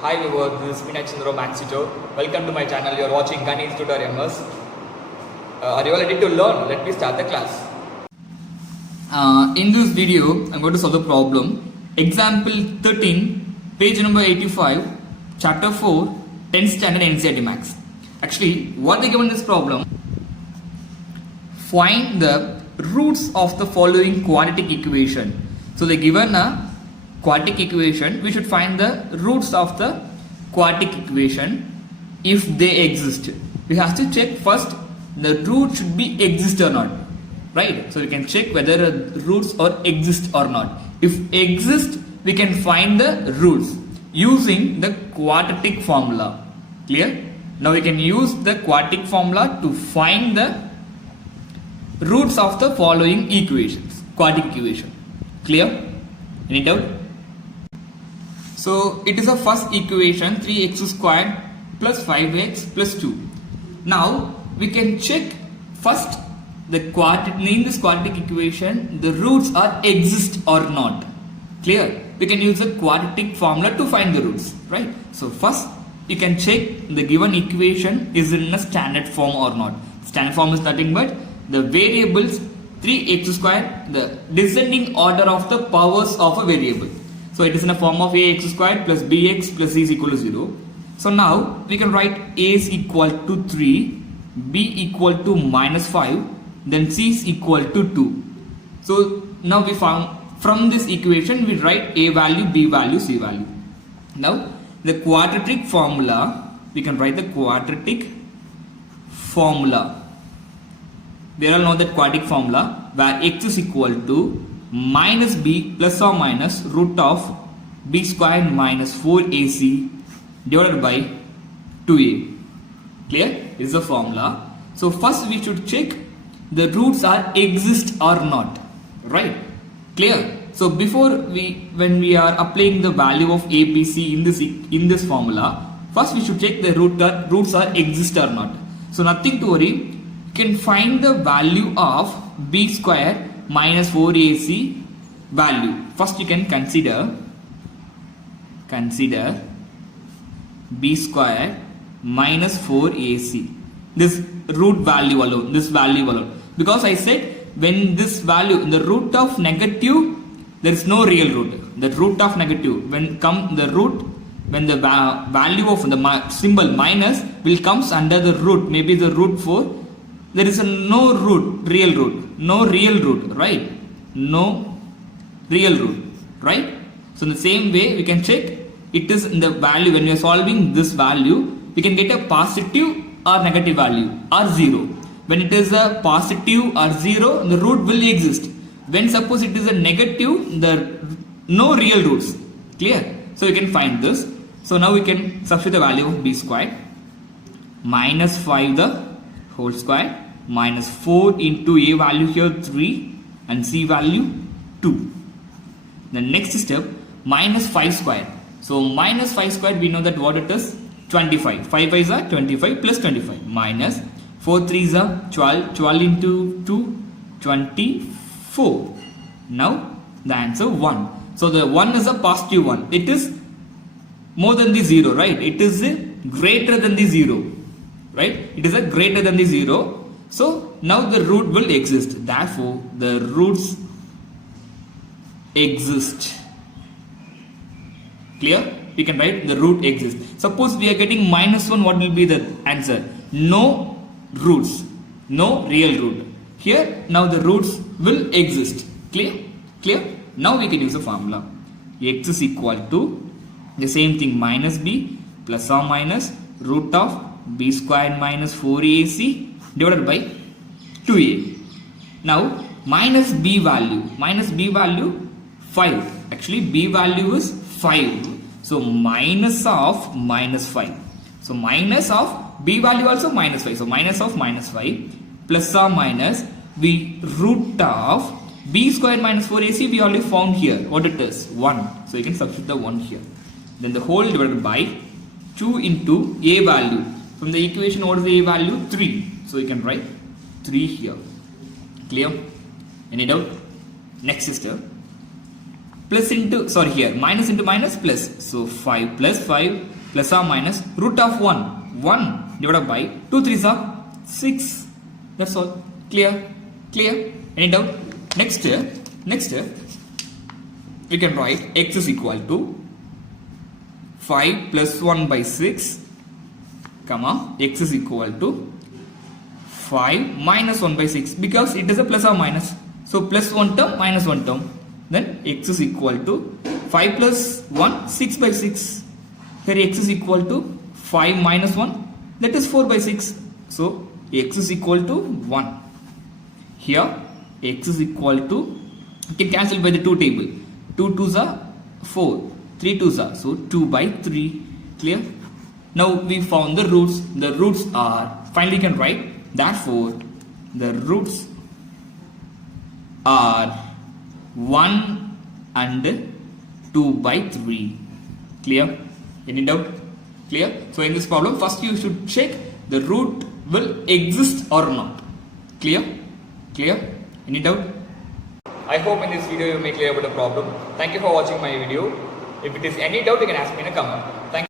Hi viewers, this is Minachandra Max Teacher. Welcome to my channel. You are watching Ganesh Tutorials. Are you all ready to learn? Let me start the class. In this video, I'm going to solve the problem. Example 13, page number 85, chapter 4, 10th standard NCERT Max. Actually, what they given this problem? Find the roots of the following quadratic equation. So they given a quadratic equation. We should find the roots of the quadratic equation if they exist. We have to check first the root should be exist or not, right? So we can check whether roots or exist or not. If exist, we can find the roots using the quadratic formula. Clear? Now we can use the quadratic formula to find the roots of the following equations. Quadratic equation. Clear? Any doubt? So it is a first equation, 3x squared plus 5x plus 2. Now we can check first the in this quadratic equation the roots are exist or not. Clear? We can use the quadratic formula to find the roots, right? So first you can check the given equation is in a standard form or not. Standard form is nothing but the variables 3x squared, the descending order of the powers of a variable. So it is in a form of ax squared plus bx plus c is equal to 0. So now we can write a is equal to 3, b equal to minus 5, then c is equal to 2. So now we found from this equation we write a value, b value, c value. Now the quadratic formula, we can write the quadratic formula. We all know that quadratic formula where x is equal to minus b plus or minus root of b squared minus 4ac divided by 2a. Clear? This is the formula. So first we should check the roots are exist or not. Right? Clear? So before when we are applying the value of a, b, c in this formula, first we should check the roots are exist or not. So nothing to worry. You can find the value of b square minus 4ac value. First you can consider b square minus 4ac, this root value alone, because I said when this value in the root of negative there is no real root. The root of negative when the value of the symbol minus will comes under the root, maybe the root 4, there is no real root, right? No real root, right? So in the same way we can check it is in the value. When we are solving this value, we can get a positive or negative value or 0. When it is a positive or 0, the root will exist. When suppose it is a negative, no real roots. Clear? So we can find this. So now we can substitute the value of b squared minus 5 the whole square minus 4 into a value here 3 and c value 2. The next step minus 5 squared. So minus 5 squared, we know that what it is 25. 5 is a 25 plus 25 minus 4 3 is a 12. 12 into 2 24. Now the answer 1. So the 1 is a positive 1. It is more than the 0, right? It is greater than the 0, right? It is a greater than the 0. So now the root will exist. Therefore the roots exist. Clear? We can write the root exists. Suppose we are getting minus 1, what will be the answer? No roots, no real root. Here now the roots will exist. Clear? Clear? Now we can use the formula. X is equal to the same thing minus b plus or minus root of b squared minus 4ac divided by 2a. Now minus b value 5. Actually b value is 5. So minus of minus 5. So minus of b value also minus 5. So minus of minus 5 plus or minus the root of b squared minus 4ac we already found here. What it is? 1. So you can substitute the 1 here. Then the whole divided by 2 into a value. From the equation what is the a value? 3. So you can write 3 here. Clear? Any doubt? Next step. plus into, sorry, here minus into minus plus. So 5 plus 5 plus or minus root of 1 divided by 2 3s are 6. That's all. Clear? Clear? Any doubt? Next, you can write x is equal to 5 plus 1 by 6, comma, x is equal to 5 minus 1 by 6, because it is a plus or minus. So plus 1 term minus 1 term. Then x is equal to 5 plus 1, 6 by 6. Here x is equal to 5 minus 1, that is 4 by 6. So x is equal to 1. Here x is equal to, you can cancel by the 2 table. 2 2s are 4, 3 2s are, so 2 by 3. Clear? Now we found the roots. The roots are, finally you can write, therefore the roots are 1 and 2 by 3. Clear? Any doubt? Clear? So in this problem, first you should check the root will exist or not. Clear? Clear? Any doubt? I hope in this video you may clear about the problem. Thank you for watching my video. If it is any doubt, you can ask me in a comment. Thank you.